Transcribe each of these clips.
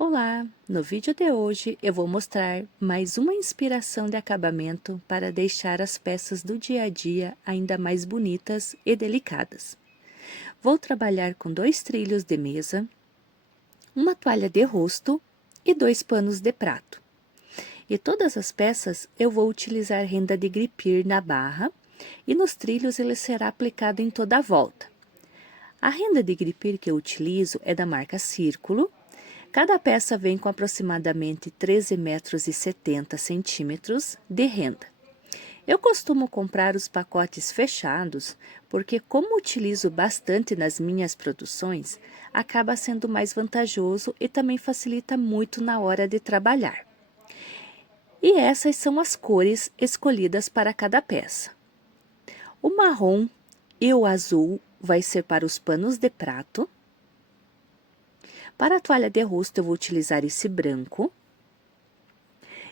Olá! No vídeo de hoje eu vou mostrar mais uma inspiração de acabamento para deixar as peças do dia a dia ainda mais bonitas e delicadas. Vou trabalhar com 2 trilhos de mesa, uma toalha de rosto e 2 panos de prato. E todas as peças eu vou utilizar renda de gripir na barra e nos trilhos ele será aplicado em toda a volta. A renda de gripir que eu utilizo é da marca Círculo. Cada peça vem com aproximadamente 13,70 metros de renda. Eu costumo comprar os pacotes fechados, porque como utilizo bastante nas minhas produções, acaba sendo mais vantajoso e também facilita muito na hora de trabalhar. E essas são as cores escolhidas para cada peça. O marrom e o azul vai ser para os panos de prato. Para a toalha de rosto, eu vou utilizar esse branco.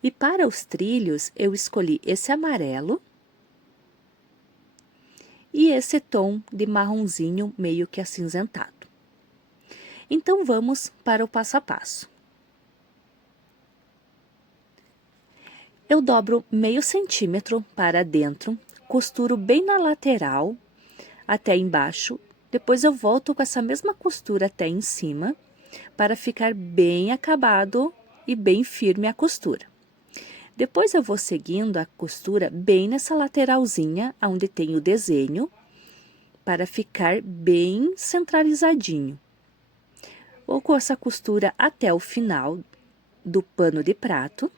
E para os trilhos, eu escolhi esse amarelo. E esse tom de marronzinho meio que acinzentado. Então, vamos para o passo a passo. Eu dobro meio centímetro para dentro, costuro bem na lateral, até embaixo. Depois eu volto com essa mesma costura até em cima, para ficar bem acabado e bem firme a costura. Depois eu vou seguindo a costura bem nessa lateralzinha, onde tem o desenho, para ficar bem centralizadinho. Vou com essa costura até o final do pano de prato.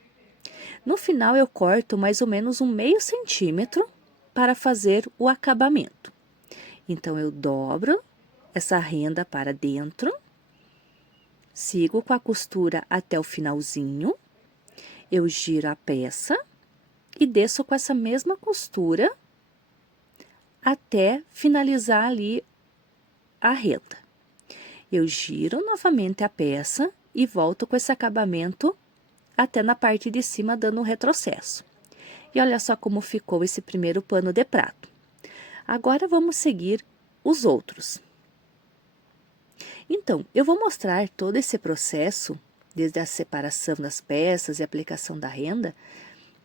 No final eu corto mais ou menos um meio centímetro para fazer o acabamento. Então, eu dobro essa renda para dentro. Sigo com a costura até o finalzinho, eu giro a peça e desço com essa mesma costura até finalizar ali a renda. Eu giro novamente a peça e volto com esse acabamento até na parte de cima, dando um retrocesso. E olha só como ficou esse primeiro pano de prato. Agora, vamos seguir os outros. Então, eu vou mostrar todo esse processo, desde a separação das peças e aplicação da renda,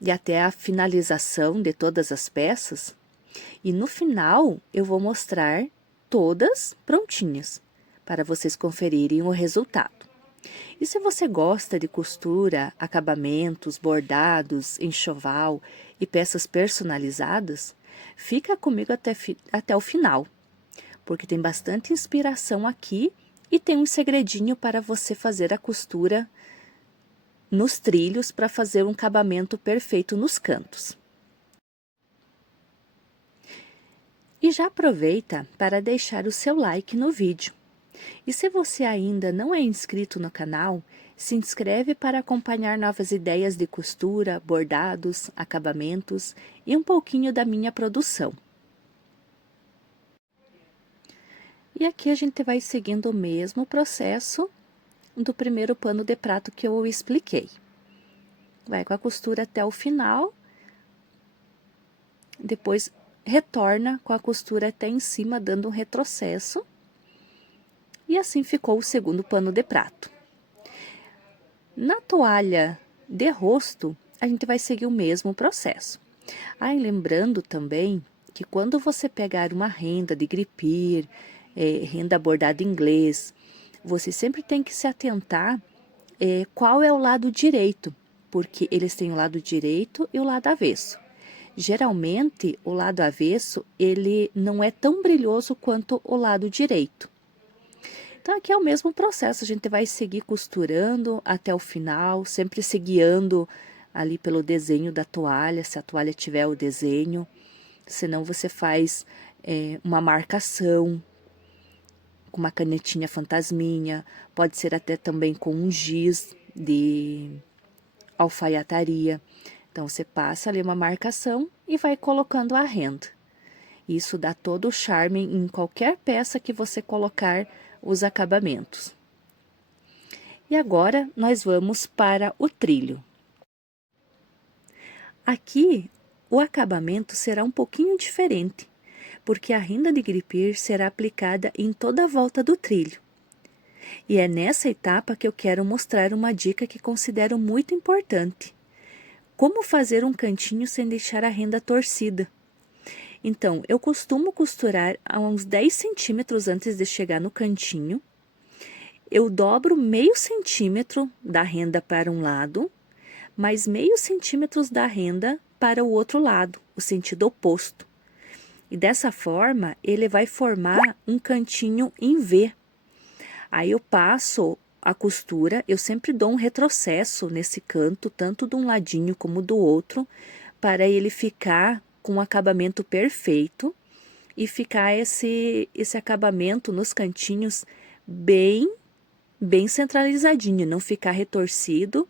e até a finalização de todas as peças. E no final, eu vou mostrar todas prontinhas, para vocês conferirem o resultado. E se você gosta de costura, acabamentos, bordados, enxoval e peças personalizadas, fica comigo até o final, porque tem bastante inspiração aqui. E tem um segredinho para você fazer a costura nos trilhos para fazer um acabamento perfeito nos cantos. E já aproveita para deixar o seu like no vídeo. E se você ainda não é inscrito no canal, se inscreve para acompanhar novas ideias de costura, bordados, acabamentos e um pouquinho da minha produção. E aqui a gente vai seguindo o mesmo processo do primeiro pano de prato que eu expliquei. Vai com a costura até o final, depois retorna com a costura até em cima, dando um retrocesso. E assim ficou o segundo pano de prato. Na toalha de rosto, a gente vai seguir o mesmo processo. Lembrando também que quando você pegar uma renda de gripir, renda bordado inglês, você sempre tem que se atentar qual é o lado direito, porque eles têm o lado direito e o lado avesso. Geralmente, o lado avesso, ele não é tão brilhoso quanto o lado direito. Então, aqui é o mesmo processo, a gente vai seguir costurando até o final, sempre se guiando ali pelo desenho da toalha, se a toalha tiver o desenho, senão você faz uma marcação com uma canetinha fantasminha, pode ser até também com um giz de alfaiataria. Então, você passa ali uma marcação e vai colocando a renda. Isso dá todo o charme em qualquer peça que você colocar os acabamentos. E agora, nós vamos para o trilho. Aqui, o acabamento será um pouquinho diferente, porque a renda de gripir será aplicada em toda a volta do trilho. E é nessa etapa que eu quero mostrar uma dica que considero muito importante. Como fazer um cantinho sem deixar a renda torcida. Então, eu costumo costurar a uns 10 centímetros antes de chegar no cantinho. Eu dobro meio centímetro da renda para um lado, mais meio centímetro da renda para o outro lado, o sentido oposto. E dessa forma, ele vai formar um cantinho em V. Aí eu passo a costura, eu sempre dou um retrocesso nesse canto, tanto de um ladinho como do outro, para ele ficar com um acabamento perfeito e ficar esse acabamento nos cantinhos bem centralizadinho, não ficar retorcido.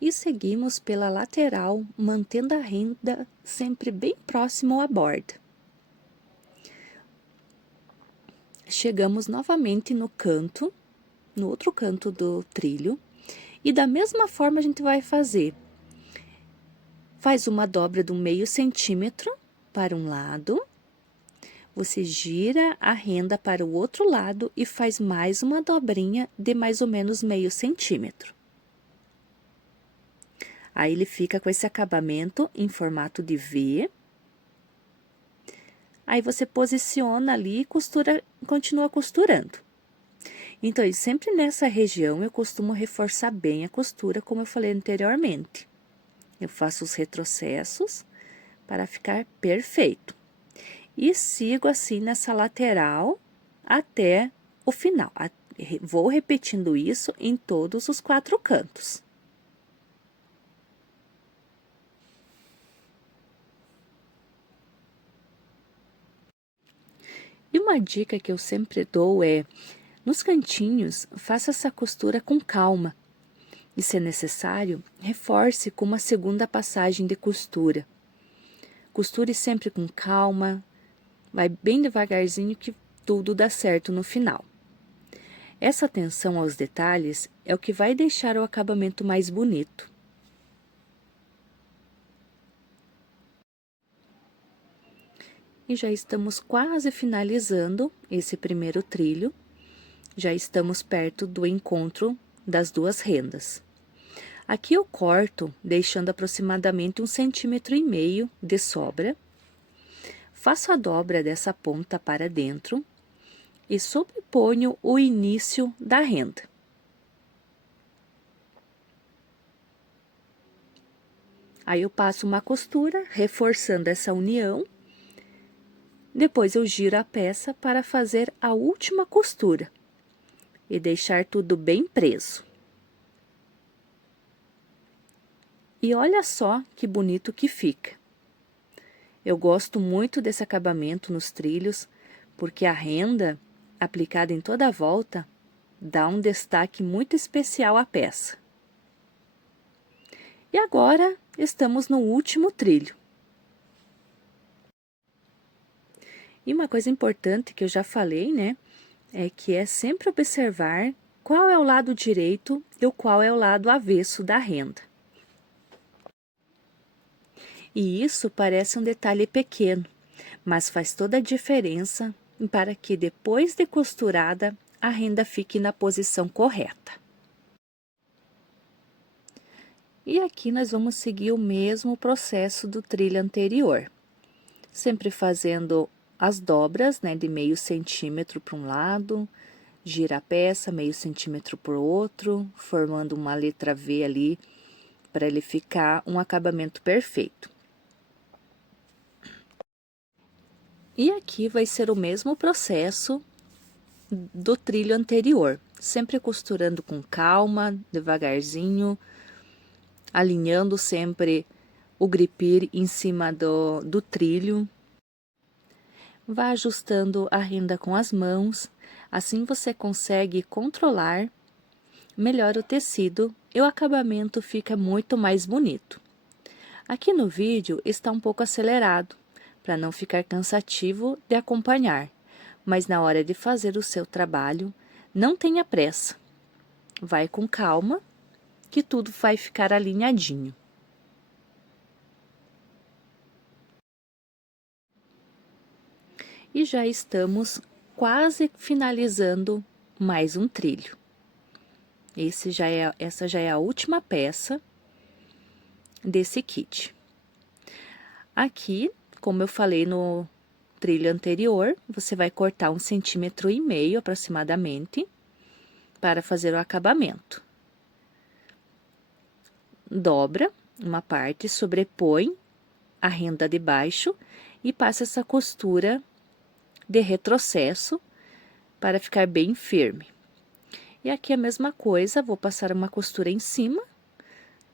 E seguimos pela lateral, mantendo a renda sempre bem próximo à borda. Chegamos novamente no canto, no outro canto do trilho, e da mesma forma a gente vai fazer. Faz uma dobra de 1/2 centímetro para um lado, você gira a renda para o outro lado e faz mais uma dobrinha de mais ou menos 1/2 centímetro. Aí ele fica com esse acabamento em formato de V. Aí você posiciona ali e continua costurando. Então, sempre nessa região eu costumo reforçar bem a costura, como eu falei anteriormente. Eu faço os retrocessos para ficar perfeito. E sigo assim nessa lateral até o final. Vou repetindo isso em todos os 4 cantos. E uma dica que eu sempre dou é, nos cantinhos, faça essa costura com calma. E, se necessário, reforce com uma segunda passagem de costura. Costure sempre com calma, vai bem devagarzinho que tudo dá certo no final. Essa atenção aos detalhes é o que vai deixar o acabamento mais bonito. E já estamos quase finalizando esse primeiro trilho. Já estamos perto do encontro das 2 rendas. Aqui eu corto, deixando aproximadamente 1,5 centímetro de sobra. Faço a dobra dessa ponta para dentro e sobreponho o início da renda. Aí eu passo uma costura, reforçando essa união. Depois eu giro a peça para fazer a última costura e deixar tudo bem preso. E olha só que bonito que fica. Eu gosto muito desse acabamento nos trilhos, porque a renda, aplicada em toda a volta, dá um destaque muito especial à peça. E agora, estamos no último trilho. E uma coisa importante que eu já falei, né, é que é sempre observar qual é o lado direito e qual é o lado avesso da renda. E isso parece um detalhe pequeno, mas faz toda a diferença para que depois de costurada, a renda fique na posição correta. E aqui nós vamos seguir o mesmo processo do trilho anterior, sempre fazendo as dobras, né, de 0,5 centímetro para um lado, gira a peça 0,5 centímetro para o outro, formando uma letra V ali, para ele ficar um acabamento perfeito. E aqui vai ser o mesmo processo do trilho anterior, sempre costurando com calma, devagarzinho, alinhando sempre o gripir em cima do trilho. Vá ajustando a renda com as mãos, assim você consegue controlar melhor o tecido e o acabamento fica muito mais bonito. Aqui no vídeo está um pouco acelerado, para não ficar cansativo de acompanhar, mas na hora de fazer o seu trabalho, não tenha pressa. Vai com calma, que tudo vai ficar alinhadinho. E já estamos quase finalizando mais um trilho. Essa já é a última peça desse kit. Aqui, como eu falei no trilho anterior, você vai cortar 1,5 centímetro aproximadamente para fazer o acabamento. Dobra uma parte, sobrepõe a renda de baixo e passa essa costura de retrocesso para ficar bem firme. E aqui a mesma coisa, vou passar uma costura em cima,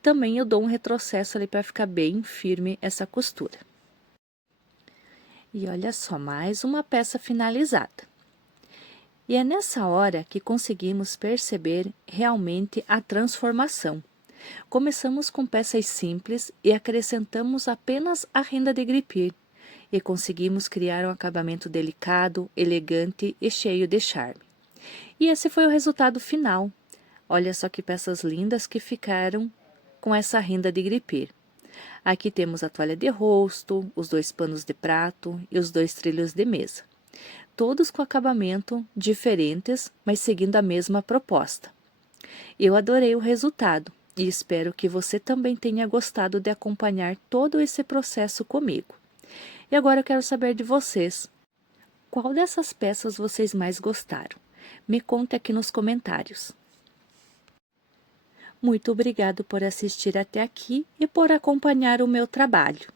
também eu dou um retrocesso ali para ficar bem firme essa costura. E olha só, mais uma peça finalizada. E é nessa hora que conseguimos perceber realmente a transformação. Começamos com peças simples e acrescentamos apenas a renda de gripir, e conseguimos criar um acabamento delicado, elegante e cheio de charme. E esse foi o resultado final. Olha só que peças lindas que ficaram com essa renda de gripir. Aqui temos a toalha de rosto, os 2 panos de prato e os 2 trilhos de mesa. Todos com acabamento diferentes, mas seguindo a mesma proposta. Eu adorei o resultado e espero que você também tenha gostado de acompanhar todo esse processo comigo. E agora eu quero saber de vocês. Qual dessas peças vocês mais gostaram? Me conte aqui nos comentários. Muito obrigado por assistir até aqui e por acompanhar o meu trabalho.